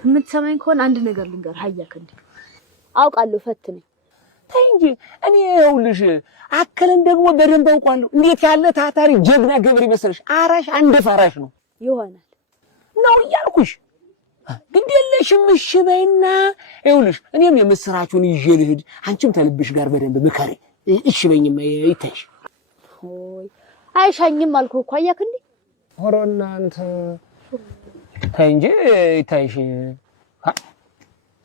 የምትሰማኝ ከሆነ አንድ ነገር ልንገር ሀያክ እንዴ አውቃለሁ ፈትነኝ ተይ እንጂ እኔ ይኸውልሽ አከለን ደግሞ በደንብ አውቃለሁ እንዴት ያለ ታታሪ ጀግና ገበሬ መሰለሽ አራሽ አንድ ፈራሽ ነው ይሆናል ነው እያልኩሽ ግን የለሽም እሺ በይና ይኸውልሽ እኔም የምስራቹን ይዤ ልሂድ አንቺም ተልብሽ ጋር በደንብ ምከሪ እሺ በይኝማ ይታይሽ ሆይ አይሻኝም አልኩህ እኮ ሀያክ እንዴ ሆሮና አንተ ተይ እንጂ ይታይሽ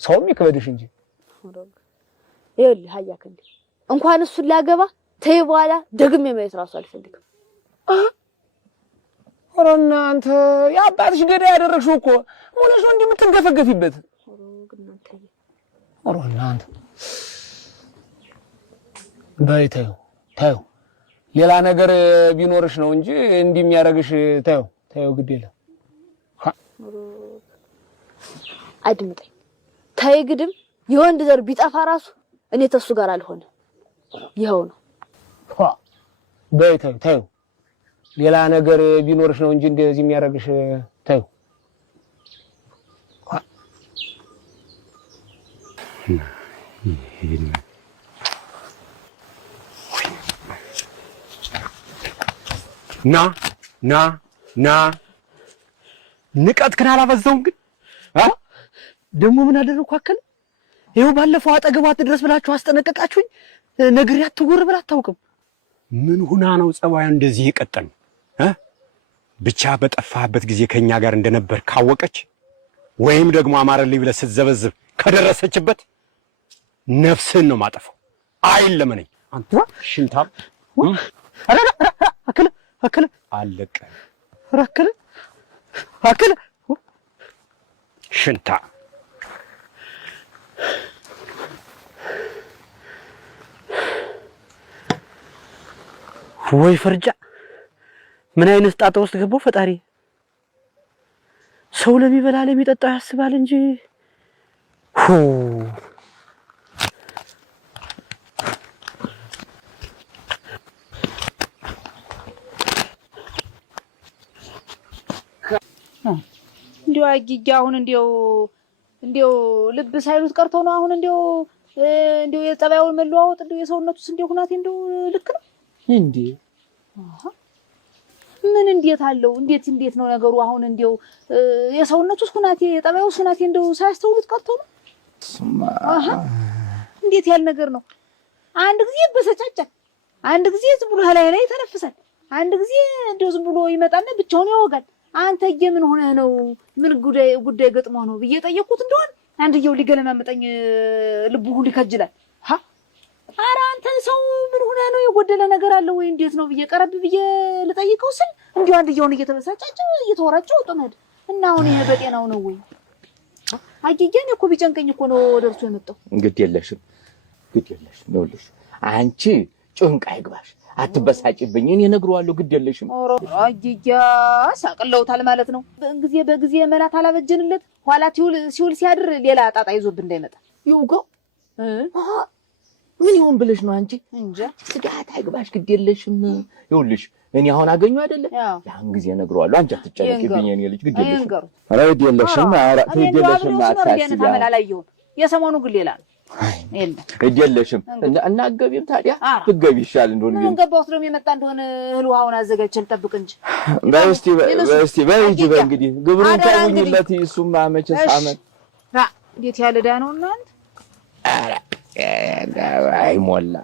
ሰውም ይከበድሽ እንጂ ይኸውልህ ሀያክ እንዴ እንኳን እሱን ላገባ ተይ በኋላ ደግሜ ማየት ራሱ አልፈልግም ሆሮና አንተ ያባትሽ ገዳ ያደረግሽው እኮ ሞለሽ እንዴ የምትንገፈገፊበት ሆሮና አንተ ባይታዩ ታዩ ሌላ ነገር ቢኖርሽ ነው እንጂ እንዲህ የሚያረግሽ ታዩ ግድ የለም አድምጠኝ ታይ ግድም የወንድ ዘር ቢጠፋ ራሱ እኔ ተሱ ጋር አልሆነ ይሄው ነው ታዩ ሌላ ነገር ቢኖርሽ ነው እንጂ እንደዚህ የሚያረግሽ ታዩ ና ንቀት ግን አላበዛውም ግን ደሞ ምን አደረኩ አከለ ይሄው ባለፈው አጠገቧት ድረስ ብላችሁ አስጠነቀቃችሁኝ ነግሪያት ትጎር ብላ አታውቅም ምን ሁና ነው ጸባዩ እንደዚህ ይቀጠል ብቻ በጠፋበት ጊዜ ከኛ ጋር እንደነበር ካወቀች ወይም ደግሞ አማረልኝ ብለ ስትዘበዝብ ከደረሰችበት ነፍስን ነው ማጠፋው አይለመነኝ አንተ ሽንታም አከለ አለቀ አከለ ሽንታ ወይ ፈርጃ ምን አይነት ጣጣ ውስጥ ገባው ፈጣሪ ሰው ለሚበላ ለሚጠጣው ያስባል እንጂ እንዲው አጊጋ አሁን እንዲው ልብ ሳይሉት ቀርቶ ነው አሁን እንዲው የጸባዩን መለዋወጥ እንዲው የሰውነቱስ እንዲው ሁናቴ እንዲው ልክ ነው እንዴ ምን እንዴት አለው እንዴት ነው ነገሩ አሁን እንዲው የሰውነቱስ ሁናቴ የጸባዩስ ሁናቴ እንዲው ሳያስተውሉት ቀርቶ ነው እንዴት ያለ ነገር ነው አንድ ጊዜ በሰጫጫ አንድ ጊዜ ዝም ብሎ ላይ ተነፍሳል አንድ ጊዜ እንዲው ዝም ብሎ ይመጣና ብቻውን ያወጋል አንተ የምን ሆነ ነው ምን ጉዳይ ገጥሞ ነው ብዬ ጠየቁት እንደሆነ አንድየው ሊገለማመጠኝ ልቡ ሁሉ ይከጅላል ኧረ አንተ ሰው ምን ሆነ ነው የጎደለ ነገር አለ ወይ እንዴት ነው ብዬ ቀረብ ብዬ ልጠይቀው ስል እንዲው አንድየውን እየተበሳጨ እየተወራጨው ወጥመድ እና አሁን ይሄ በጤናው ነው ወይ አጊጌን እኮ ቢጨንቀኝ እኮ ነው ደርሶ የመጣው ግድ የለሽም ነውልሽ አንቺ ጭንቅ አይግባሽ አትበሳጭብኝ እኔ ነግረዋለሁ ግድ የለሽም አጊጋ ሳቅለውታል ማለት ነው በጊዜ መላት አላበጀንለት ኋላ ሲውል ሲያድር ሌላ ጣጣ ይዞብን እንዳይመጣ ይውጋው ምን ይሆን ብለሽ ነው አንቺ እንጃ ስጋት አይግባሽ ግድ የለሽም ይውልሽ እኔ አሁን አገኙ አይደለ ያን ጊዜ ነግረዋለሁ አንቺ አትጨነቂብኝ እኔ ልጅ ግድ የለሽም ኧረ ግድ የለሽም ግድ የለሽም አታስቢ የሰሞኑ ግን ሌላ ነው ግድ የለሽም እና አገቢም ታዲያ ትገቢ ይሻል እንደሆነ ምን ገባው ስለምን የመጣ እንደሆነ እህል ውሃውን አዘጋጅተን ጠብቅ እንጂ በስቲ በእንጂ በእንግዲህ ግብሩን ታውኝለት እሱማ መቼስ አመት እንዴት ያለ ዳ ነው እናንተ አይ ሞላ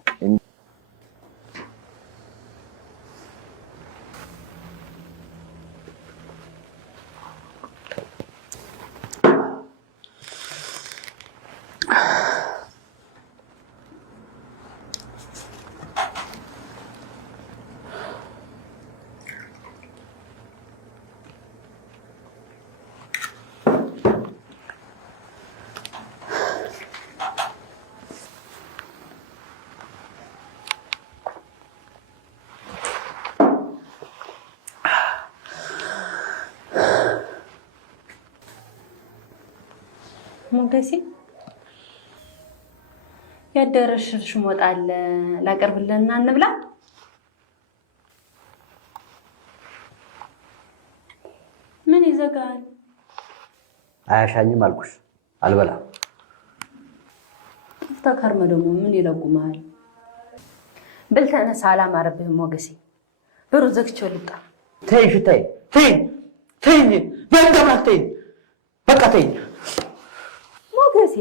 ሞገሴ ያደረሽሽ ሞጣለ ላቀርብልህና እንብላ ምን ይዘጋል አያሻኝም አልኩሽ አልበላም። ጠፍታ ከርመ ደግሞ ምን ይለጉማል? ብል ተነሳ አላማረብህም ሞገሴ። በሩ ዘግቼው ልውጣ። ተይሽ ተይ ተይ ተይ በእንደማል ተይ በቃ ተይ ሞገሴ።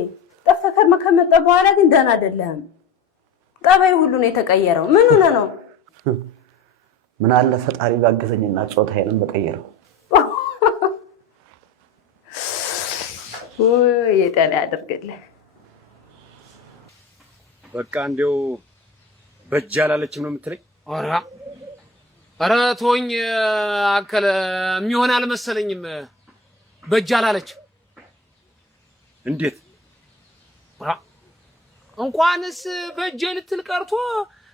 ጠፍታ ከርመ ከመጣ በኋላ ግን ደህና አይደለህም። ጠባይ ሁሉ ነው የተቀየረው። ምን ሆነ ነው? ምን አለ ፈጣሪ ባገዘኝና ጾታዬንም በቀየረው። ወይ የጤና ያድርግልህ። በቃ እንደው በእጅ አላለችም ነው የምትለኝ? ኧረ ተወኝ አከለ። የሚሆን አልመሰለኝም። በእጅ አላለችም። እንዴት? እንኳንስ በእጄ ልትል ቀርቶ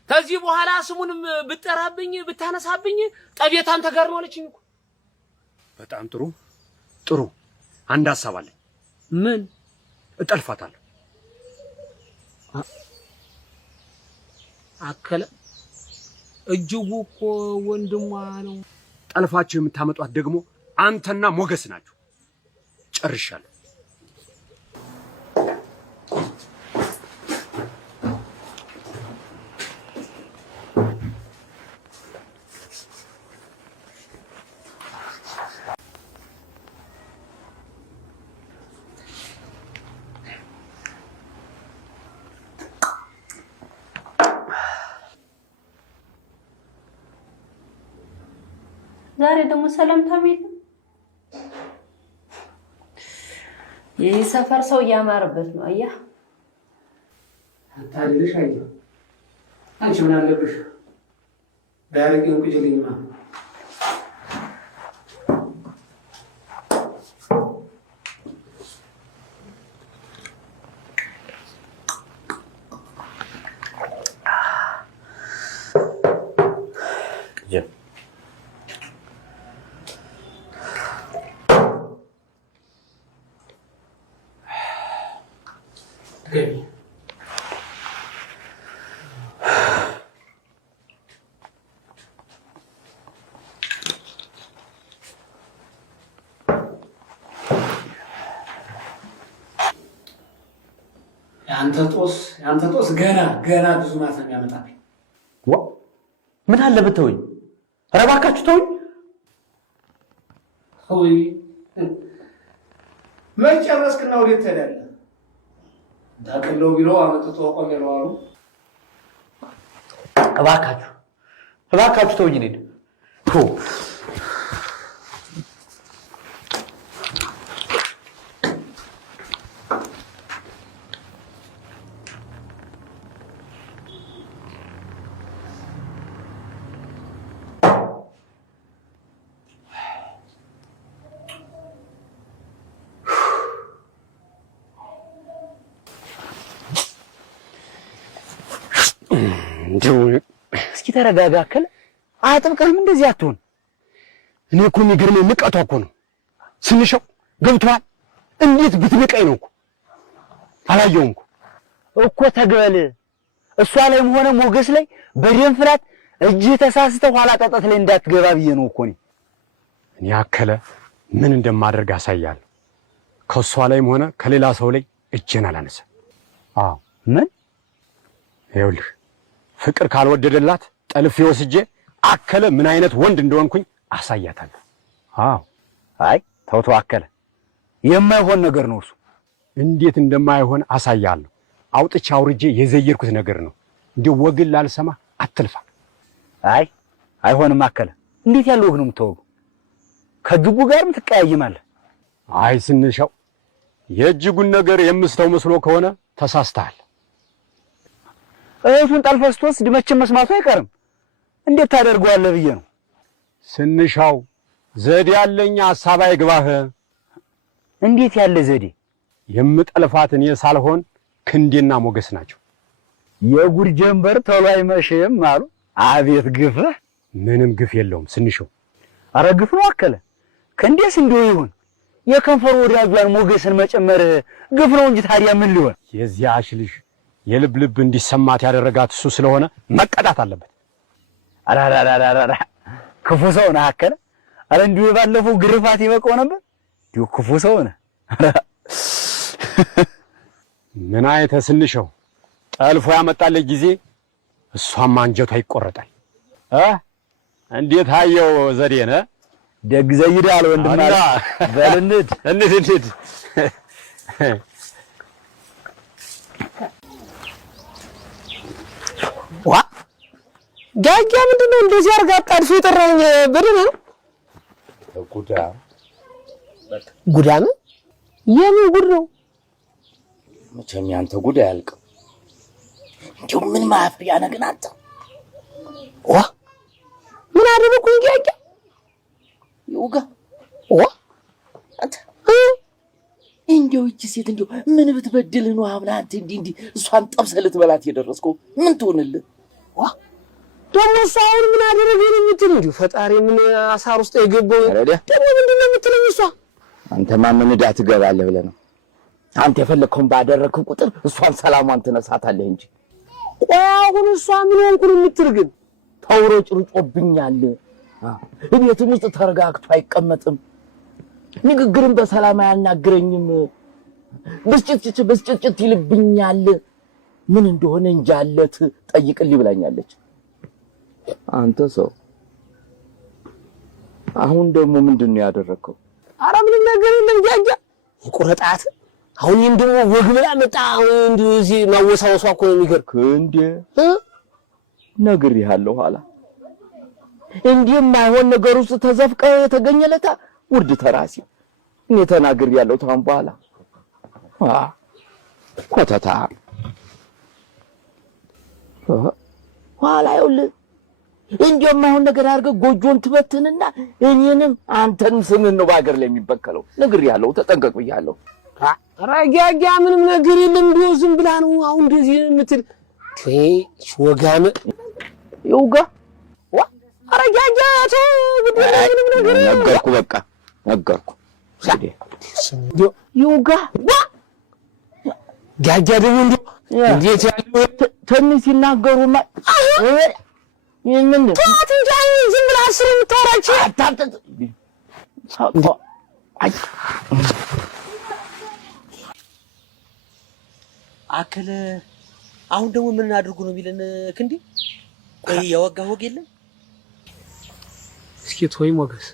ከዚህ በኋላ ስሙንም ብጠራብኝ ብታነሳብኝ ጠቤት አንተ ጋር ነው አለችኝ እኮ። በጣም ጥሩ ጥሩ። አንድ ሐሳብ አለኝ። ምን? እጠልፋታለሁ። አከለ እጅጉ እኮ ወንድሟ ነው። ጠልፋችሁ የምታመጧት ደግሞ አንተና ሞገስ ናችሁ። ጨርሻለሁ። ዛሬ ደግሞ ሰላምታ ቢል ይህ ሰፈር ሰው እያማረበት ነው። አያ አታድልሽ። አያ አንቺ ምን አለብሽ? ዳርቂውን ቁጭልኝማ። ያንተ ጦስ ገና ብዙ ማታ የሚያመጣብኝ። ምን አለ ብትውኝ? ኧረ እባካችሁ ተውኝ። ወይ መጨረስክና ወዴት ትሄዳለህ? ዳቅለው ቢሮ አመጥቶ ቆየለው አሉ። እባካችሁ ተውኝ። እኔን እስኪ ተረጋጋ። አከለ አጥብቀህም እንደዚህ አትሆን። እኔ እኮ የሚገርመኝ ንቀቷ እኮ ነው። ስንሸው ገብቷል። እንዴት ብትንቀኝ ነው እኮ አላየውም እኮ ተግበል። እሷ ላይም ሆነ ሞገስ ላይ በደም ፍላት እጅህ ተሳስተህ ኋላ ጠጠት ላይ እንዳትገባ ብዬ ነው እኮ እኔ አከለ ምን እንደማደርግ አሳያለሁ። ከሷ ላይም ሆነ ከሌላ ሰው ላይ እጄን አላነሳም። አዎ ምን ይኸውልህ ፍቅር ካልወደደላት ጠልፌ ወስጄ አከለ ምን አይነት ወንድ እንደሆንኩኝ አሳያታለሁ። አዎ አይ ተው አከለ፣ የማይሆን ነገር ነው እሱ። እንዴት እንደማይሆን አሳያለሁ። አውጥቼ አውርጄ የዘየርኩት ነገር ነው። እንዲሁ ወግን ላልሰማ አትልፋ። አይ አይሆንም አከለ። እንዴት ያለ ወግ ነው የምትወጉ? ከግቡ ጋርም ትቀያይማለህ። አይ ስንሻው የእጅጉን ነገር የምስተው መስሎ ከሆነ ተሳስተሃል። እሱን ጠልፈህ ስትወስድ መቼም መስማቱ አይቀርም። እንዴት ታደርገዋለህ ብዬ ነው። ስንሻው ዘዴ ያለኝ ሐሳብ አይግባህ። እንዴት ያለ ዘዴ? የምጠልፋት እኔ ሳልሆን ክንዴና ሞገስ ናቸው። የጉድ ጀንበር ቶሎ አይመሽም አሉ። አቤት ግፍህ! ምንም ግፍ የለውም ስንሻው። አረ ግፍ ነው አከለ። ክንዴስ እንደው ይሁን የከንፈር ወዳጇን ሞገስን መጨመር ግፍ ነው እንጂ ታዲያ ምን ሊሆን? የዚያ አሽልሽ የልብ ልብ እንዲሰማት ያደረጋት እሱ ስለሆነ መቀጣት አለበት። አራራራራራ ክፉ ሰው ነህ አከለ። አረ እንዲሁ ባለፈው ግርፋት ይበቃው ነበር። እንዲሁ ክፉ ሰው ነህ። ምን አይተህ ስንሸው ጠልፎ ያመጣልህ ጊዜ እሷም አንጀቷ ይቆረጣል። እንዴት አየው ዘዴነ? ደግ ዘይዳል ወንድም አለ። በል እንሂድ። ዋ ጋጋ ምንድነው እንደዚህ አርጋ አጣድፎ የጠራኝ? በደህና ነው? ጉዳም የምን ጉድ ነው? መቼም ያንተ ጉድ አያልቅም። እንደው ምን ማፍሪያ ነገር አንተ? ዋ ምን አደረኩኝ ጋጋ? ይውጋ አንተ እንደው እቺ ሴት እንደው ምን ብትበድልህ ነው አሁን አንተ እንዲህ እሷን ጠብሰህ ልትበላት የደረስከው? ምን ትሆንልህ? ደግሞ ሳውን ምን አደረገኝ ነው የምትል? እንዴ ፈጣሪ ምን አሳር ውስጥ የገባው ደግሞ ምንድነው የምትለኝ? እሷ አንተ ማን ዕዳ ትገባለህ ብለህ ነው? አንተ የፈለከውን ባደረግክ ቁጥር እሷን ሰላሟን ትነሳታለህ እንጂ። ቆይ አሁን እሷ ምን ሆንኩ ነው የምትል? ግን ተውሮጭርጮብኛል። እቤትም ውስጥ ተረጋግቶ አይቀመጥም። ንግግርም በሰላም አያናግረኝም። ብስጭት ይልብኛል። ምን እንደሆነ እንጃለት ጠይቅልኝ ብላኛለች። አንተ ሰው አሁን ደግሞ ምንድነው ያደረከው? ኧረ ምንም ነገር የለም ጃጃ ይቆረጣት። አሁን ይሄን ደግሞ ወግ ብላ መጣ። እንደዚህ ማወሳወሷ እኮ ነው የሚገርክ። እንዴ ነግሬሃለሁ ኋላ እንዲህ የማይሆን ነገር ውስጥ ተዘፍቀ የተገኘለታ ውርድ ተራሲ እኔ ተናግሬያለሁ። ታም በኋላ ኮተታ ኋላ ይኸውልህ እንዲህ የማይሆን ነገር አድርገህ ጎጆን ትበትንና እኔንም አንተንም ስምን ነው በአገር ላይ የሚበከለው። ነግሬሃለሁ፣ ተጠንቀቅ ብያለሁ። ረጋጋ ምንም ነገር የለም። እንደው ዝም ብላ ነው አሁን እንደዚህ የምትል ወጋም ይውጋ ረጋጋ ምንም ነገር ነገርኩ። በቃ ነገርኩ። ይውጋ ጋጋ ደግሞ እንዴት ያለው ትንሽ ሲናገሩማ ምን ታት እንጂ ዝም ብላ አስር የምታወራች አከለ አሁን ደግሞ ምን አድርጉ ነው የሚለን? ክንዲ ቆይ ያወጋ ወግ የለም። እስኪ ተወኝ ሞገስ፣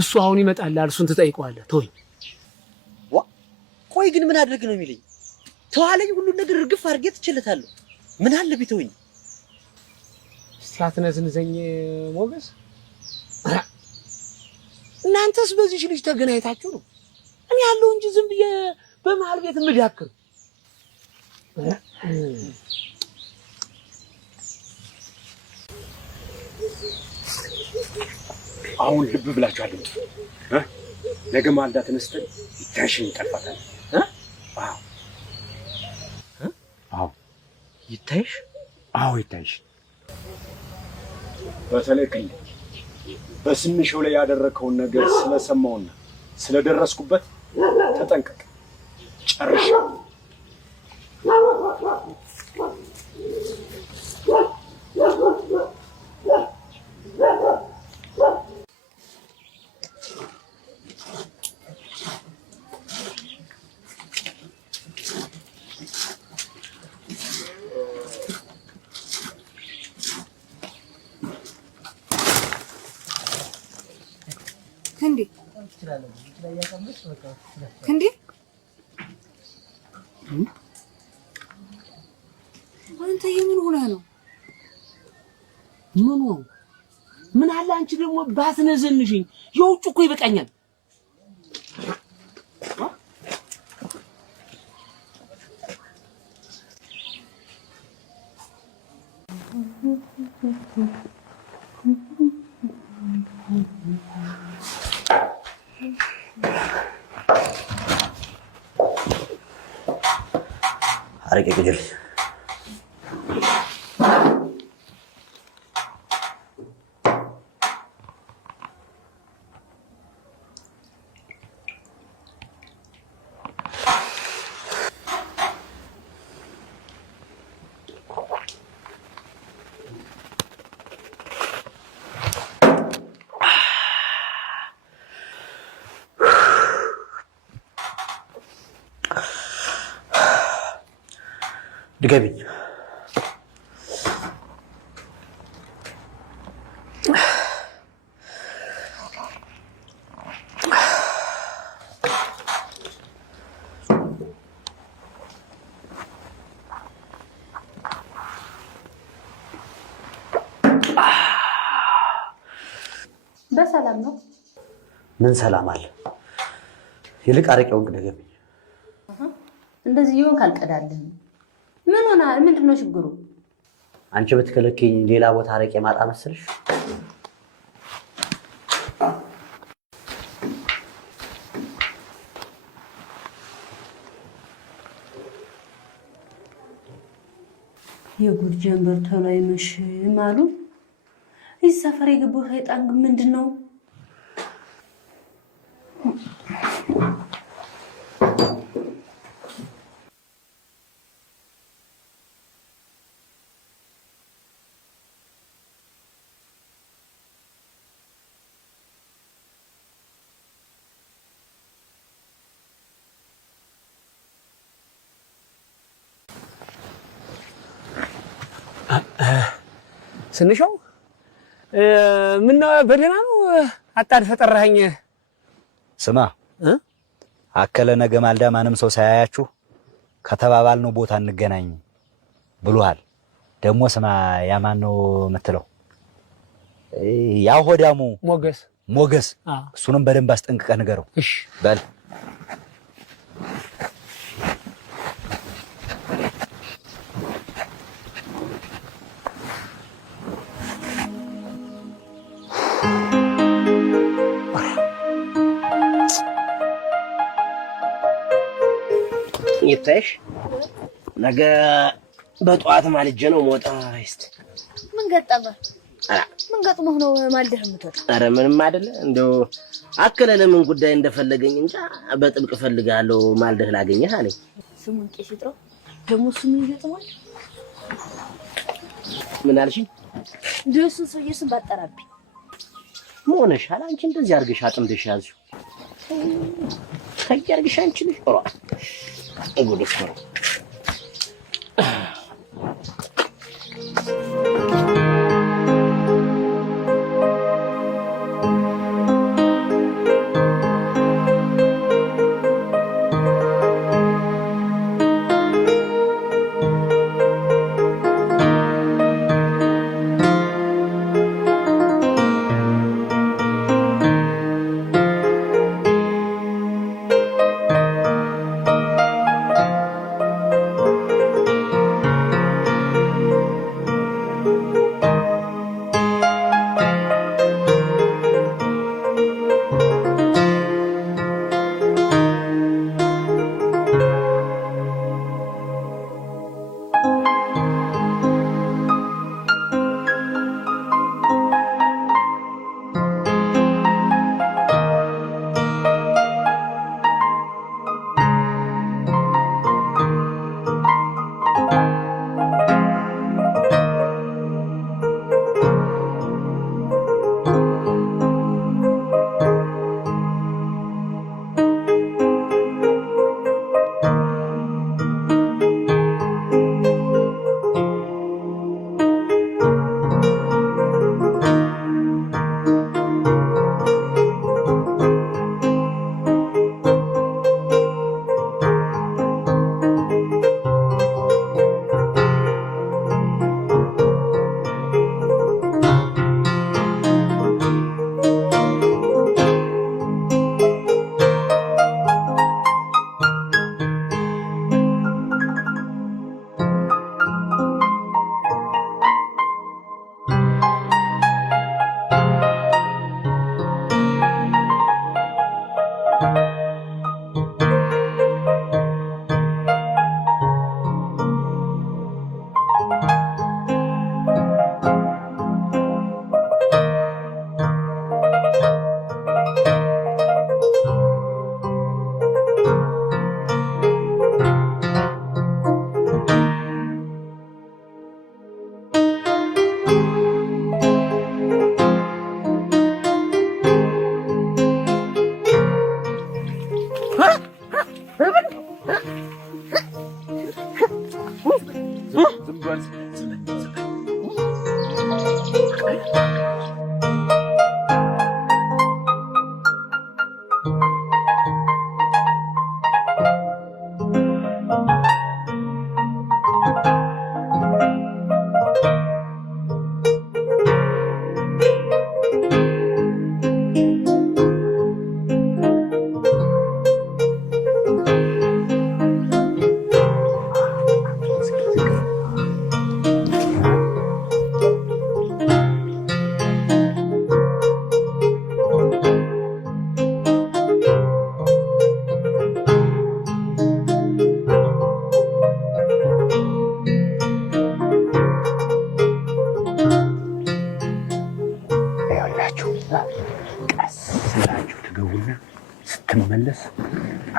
እሱ አሁን ይመጣል። እሱን ትጠይቀዋለህ። ተወኝ። ቆይ ግን ምን አድርግ ነው የሚለኝ? ተዋለኝ ሁሉን ነገር እርግፍ አድርጌ ትችልታለሁ። ምን አለ ቢተወኝ? ሲያትነዝንዘኝ ሞገስ፣ እናንተስ በዚህ ልጅ ተገናኝታችሁ ነው? እኔ ያለው እንጂ ዝም ብዬ በመሃል ቤት ምዳክር። አሁን ልብ ብላችኋል እንዴ? ነገ ማልዳ ተነስተን ይታሽን ይጠፋታል። አዎ ይታይሽ? አዎ ይታይሽ። በተለይ ክንዴ በስንሽው ላይ ያደረከውን ነገር ስለሰማውና ስለደረስኩበት ተጠንቀቅ። ጨርሻ ክንዴ አንተ የምን ሆነህ ነው? ምን አለ አንቺ ደግሞ ባትነዘንሽኝ። የውጭ እኮ ይበቃኛል። አረቄ ግድል ድገቢኝ። በሰላም ነው? ምን ሰላም አለ? ይልቅ አረቄውን ድገቢኝ። እንደዚህ ይሆን ካልቀዳልህ ምን ሆነ? ምንድነው ችግሩ? አንቺ ብትከለከኝ ሌላ ቦታ አረቄ ማጣ መስልሽ? የጉድ ጀንበር ቶሎ አይመሽም አሉ። እዚህ ሰፈር የገባው ሰይጣን ግን ምንድነው? ስንሻው ምን ነው በደህና ነው? አጣድፈ ጠራኸኝ? ስማ አከለ ነገ ማልዳ ማንም ሰው ሳያያችሁ ከተባባልነው ቦታ እንገናኝ ብሏል። ደግሞ ስማ ያማን ነው የምትለው? ያው ሆዳሙ ሞገስ እሱንም በደንብ አስጠንቅቀህ ንገረው። እሺ በል ይታይሽ ነገ በጧት ማልጄ ነው ሞጣ። እስቲ ምን ገጠመ? ምን ገጥሞህ ነው ማልደህ የምትወጣ? ኧረ ምንም አይደለ። እንደው አከለ ለምን ጉዳይ እንደፈለገኝ እንጃ በጥብቅ ፈልጋለሁ ማልደህ ላገኘህ አለኝ። ስሙን ቄስ ይጥራው ደግሞ ስሙን ይገጥማል። ምን አልሽኝ? እንደሱ ሰውዬ ስም ባጠራብኝ ምን ሆነሻል አንቺ? እንደዚህ አድርገሽ አጥምደሽ ያዝሽው ታያርግሽ አንቺ ልጅ ኦራ ጉድ እኮ ነው።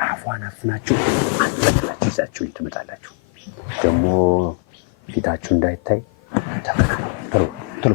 አፏን አፍናችሁ አጥላችሁ ይዛችሁ ትመጣላችሁ። ደግሞ ፊታችሁ እንዳይታይ ቶሎ ቶሎ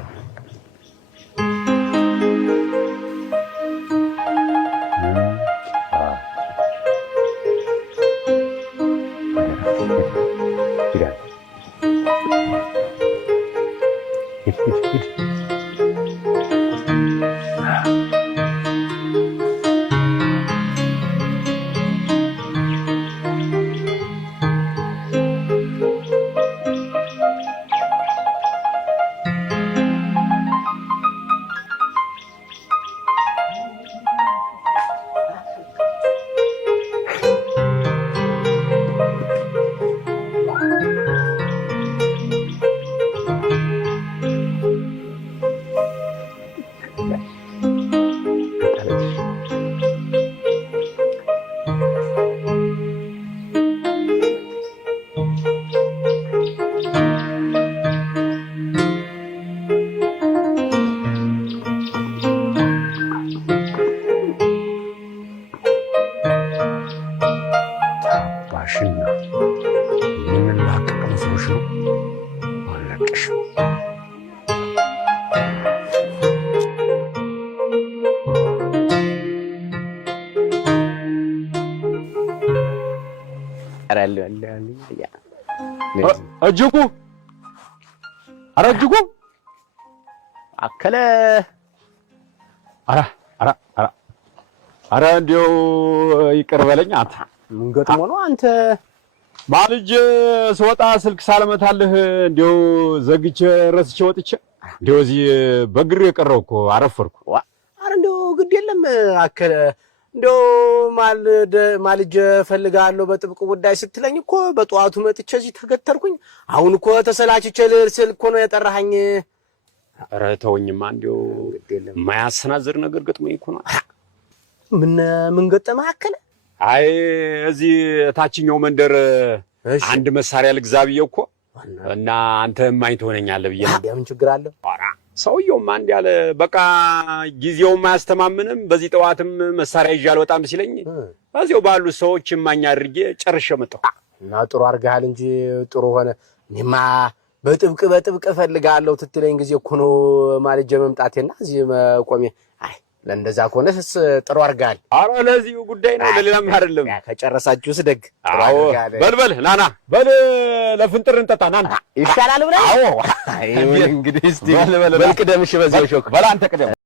እጅጉ ኧረ እጅጉ አከለ ኧረ እንደው ይቅር በለኝ አንተ። ምን ገጥሞ ነው አንተ? ማልጄ ስወጣ ስልክ ሳልመታልህ እንደው ዘግቼ ረስቼ ወጥቼ እንደው እዚህ በግሬ የቀረው እኮ አረፈርኩ። ኧረ እንደው ግድ የለም አከለ እንደው ማልጄ እፈልግሃለሁ በጥብቅ ጉዳይ ስትለኝ እኮ በጠዋቱ መጥቼ እዚህ ተገተርኩኝ። አሁን እኮ ተሰላችቼ ልስል እኮ ነው የጠራኸኝ። ኧረ ተወኝማ እንደው የማያሰናዝር ነገር ገጥሞኝ እኮ ነው። ምን ገጠመህ አከለ? አይ እዚህ ታችኛው መንደር አንድ መሳሪያ ልግዛ ብዬ እኮ እና አንተ ማኝ ትሆነኛለህ ብዬ ነው። ምን ችግር አለው? ሰውየውም አንድ ያለ በቃ ጊዜውም አያስተማምንም። በዚህ ጠዋትም መሳሪያ ይዤ አልወጣም ሲለኝ እዚያው ባሉት ሰዎች ማኝ አድርጌ ጨርሼ መጣሁ። እና ጥሩ አድርገሃል እንጂ ጥሩ ሆነ። እኔማ በጥብቅ እፈልግሃለሁ ትትለኝ ጊዜ እኮ ነው ማልጄ መምጣቴና እዚህ መቆሜ። አይ ለእንደዛ ከሆነስ ጥሩ አድርገሃል። ኧረ ለዚህ ጉዳይ ነው ለሌላም አይደለም። ከጨረሳችሁስ ደግ ጥሩ አድርገሃል። በል ናና በል ለፍንጥር እንጠጣ ናና ይሻላል ብለህ? አዎ እንግዲህ እስቲ በል ቅደም። እሺ በዚያው ሾክ በል አንተ ቅደም።